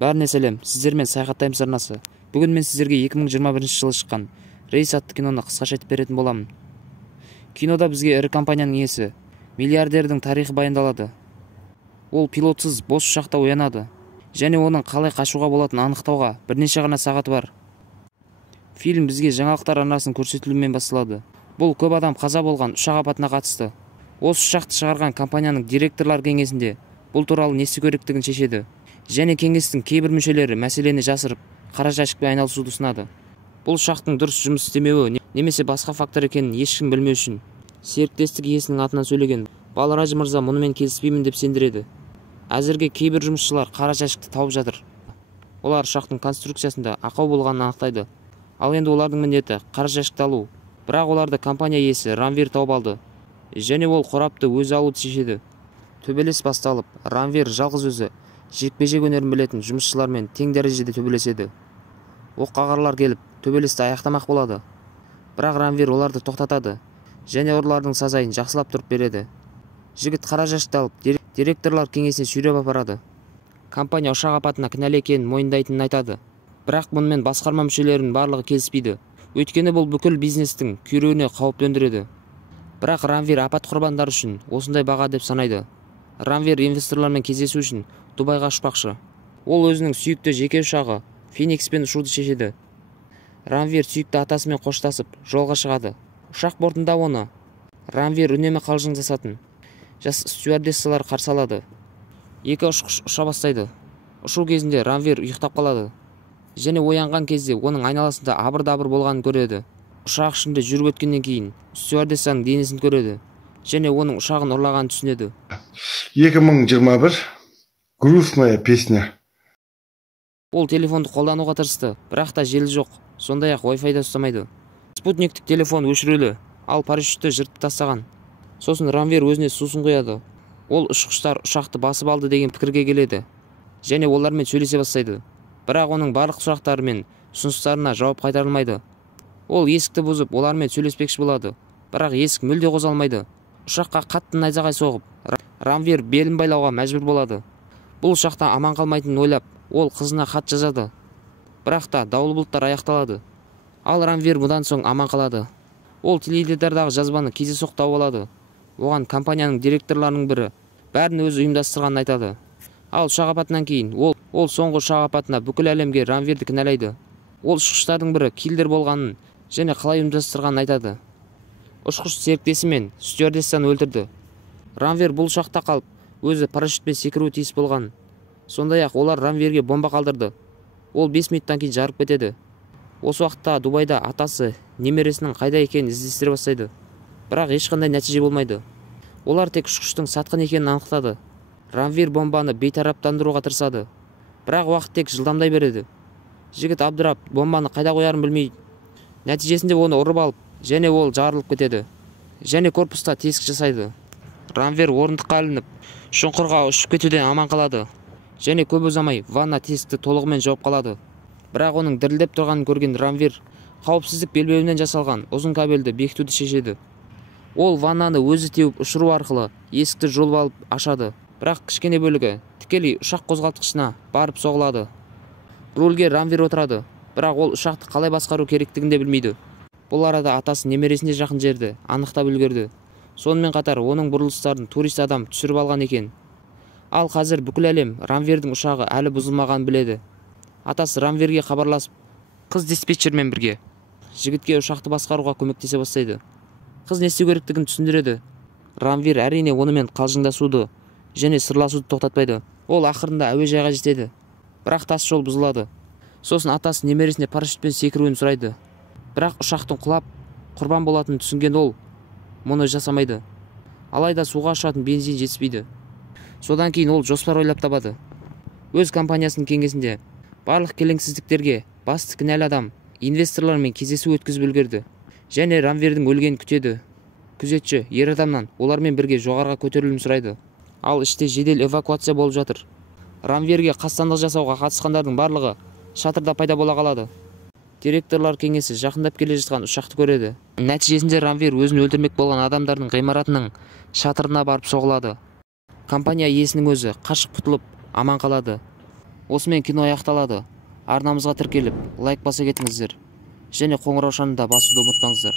Бәріне сәлем, сіздермен саяхаттаймыз арнасы. Бүгін мен сіздерге 2021 жылы шыққан Рейс атты киноны қысқаша айтып беретін боламын. Кинода бізге ірі компанияның иесі, миллиардердің тарихы баяндалады. Ол пилотсыз бос ұшақта оянады, және оның қалай қашуға болатынын анықтауға бірнеше ғана сағаты бар. Фильм бізге жаңалықтар арнасын көрсетілумен басталады. Бұл көп адам қаза болған ұшақ апатына қатысты. Осы ұшақты шығарған компанияның директорлар кеңесінде бұл туралы не істеу керектігін шешеді. Және кеңестің кейбір мүшелері мәселені жасырып, қара жәшікпен айналысуды ұсынады. Бұл ұшақтың дұрыс жұмыс істемеуі немесе басқа фактор екенін ешкім білмеу үшін серіктестік иесінің атынан сөйлеген Балраж мырза мұнымен келіспеймін деп сендіреді. Әзірге кейбір жұмысшылар қара жәшікті тауып жатыр. Олар ұшақтың конструкциясында ақау болғанын анықтайды. Ал енді олардың міндеті қара жәшікті алу. Бірақ оларды компания иесі Ранвир тауып алды. Және ол қорапты өзі алуды шешеді. Төбелес басталып, Ранвир жалғыз өзі жекпе-жек өнерін білетін жұмысшылармен тең дәрежеде төбелеседі. Оққағарлар келіп, төбелесті аяқтамақ болады. Бірақ Ранвир оларды тоқтатады, және ұрылардың сазайын жақсылап тұрып береді. Жігіт қара жәшікті алып, директорлар кеңесіне сүйреп апарады. Компания ұшақ апатына кінәлі екенін мойындайтынын айтады. Бірақ мұнымен басқарма мүшелерінің барлығы келіспейді. Өйткені бұл бүкіл бизнестің күйреуіне қауіп төндіреді. Бірақ Ранвир апат құрбандары үшін осындай баға деп санайды. Ранвир инвесторлармен кездесу үшін Дубайға ұшпақшы. Ол өзінің сүйікті жеке ұшағы Феникспен ұшуды шешеді. Ранвир сүйікті атасымен қоштасып, жолға шығады. Ұшақ бортында оны Ранвир үнемі қалжыңдасатын жас стюардессалар қарсы алады. Екі ұшқыш ұша бастайды. Ұшу кезінде Ранвир ұйықтап қалады. Және оянған кезде оның айналасында абыр-дабыр болғанын көреді. Ұшақ ішінде жүріп өткеннен кейін стюардессаның денесін көреді. Және оның ұшағын ұрлағанын түсінеді. 2021 грустная песня. Ол телефонды қолдануға тырысты, бірақ та желі жоқ, сондай-ақ Wi-Fi да ұстамайды. Спутниктік телефон өшірулі, ал парашютті жыртып тастаған. Сосын Ранвир өзіне сусын құяды. Ол ұшқыштар ұшақты басып алды деген пікірге келеді, және олармен сөйлесе бастайды. Бірақ оның барлық сұрақтары мен ұсыныстарына жауап қайтарылмайды. Ол есікті бұзып, олармен сөйлеспекші болады, бірақ есік мүлде қозғалмайды. Ұшаққа қатты найзағай соғып, Ранвир белін байлауға мәжбүр болады. Бұл ұшақта аман қалмайтынын ойлап, ол қызына хат жазады. Бірақ та дауыл бұлттар аяқталады. Ал Ранвир бұдан соң аман қалады. Ол теледидардағы жазбаны кездейсоқ тауып алады. Оған компанияның директорларының бірі бәрін өзі ұйымдастырғанын айтады. Ал ұшақ апатынан кейін ол соңғы ұшақ апатына бүкіл әлемге Ранвирді кінәлайды. Ол ұшқыштардың бірі киллер болғанын және қалай ұйымдастырғанын айтады. Ұшқыш серіктесі мен стюардессаны өлтірді. Ранвир бұл ұшақта қалып, өзі парашютпен секіруі тиіс болған. Сондай-ақ олар Ранвирге бомба қалдырды. Ол 5 минуттан кейін жарып кетеді. Осы уақытта Дубайда атасы немересінің қайда екенін іздестіре бастайды. Бірақ ешқандай нәтиже болмайды. Олар тек ұшқыштың сатқын екенін анықтады. Ранвир бомбаны бейтараптандыруға тырысады. Бірақ уақыт тек жылдамдай береді. Жігіт абдырап, бомбаны қайда қоярын білмейді. Нәтижесінде оны ұрып алып, және ол жарылып кетеді. Және корпуста тесік жасайды. Ранвир орындыққа ілініп, шұңқырға ұшып кетуден аман қалады. Және көп ұзамай ванна тесікті толығымен жауып қалады. Бірақ оның дірілдеп тұрғанын көрген Ранвир қауіпсіздік белбеуінен жасалған ұзын кабельді бекітуді шешеді. Ол ваннаны өзі теуіп ұшыру арқылы есікті жұлып алып ашады. Бірақ кішкене бөлігі тікелей ұшақ қозғалтқышына барып соғылады. Рульге Ранвир отырады, бірақ ол ұшақты қалай басқару керектігін де білмейді. Бұл арада атасы немересіне жақын жерді анықтап үлгерді. Сонымен қатар оның бұрылыстарын турист адам түсіріп алған екен. Ал қазір бүкіл әлем Ранвирдің ұшағы әлі бұзылмағанын біледі. Атасы Ранвирге хабарласып, қыз диспетчермен бірге жігітке ұшақты басқаруға көмектесе бастайды. Қыз не істеу керектігін түсіндіреді. Ранвир әрине онымен қалжыңдасуды және сырласуды тоқтатпайды. Ол ақырында әуежайға жетеді. Бірақ тас жол бұзылады. Сосын атасы немересіне парашютпен секіруін сұрайды. Бірақ ұшақтың құлап құрбан болатынын түсінген ол мұны жасамайды. Алайда суға ұшатын бензин жетіспейді. Содан кейін ол жоспар ойлап табады. Өз компаниясының кеңесінде барлық келеңсіздіктерге басты кінәлі адам инвесторлармен кездесу өткізіп үлгерді. Және Ранвирдің өлгенін күтеді. Күзетші ер адамнан олармен бірге жоғарыға көтерілуін сұрайды. Ал іште жедел эвакуация болып жатыр. Ранвирге қастандық жасауға қатысқандардың барлығы шатырда пайда бола қалады. Директорлар кеңесі жақындап келе жатқан ұшақты көреді. Нәтижесінде Ранвир өзін өлтірмек болған адамдардың ғимаратының шатырына барып соғылады. Компания иесінің өзі қашып құтылып аман қалады. осымен кино аяқталады. Арнамызға тіркеліп лайк баса кетіңіздер және қоңырау шанын да басуды ұмытпаңыздар.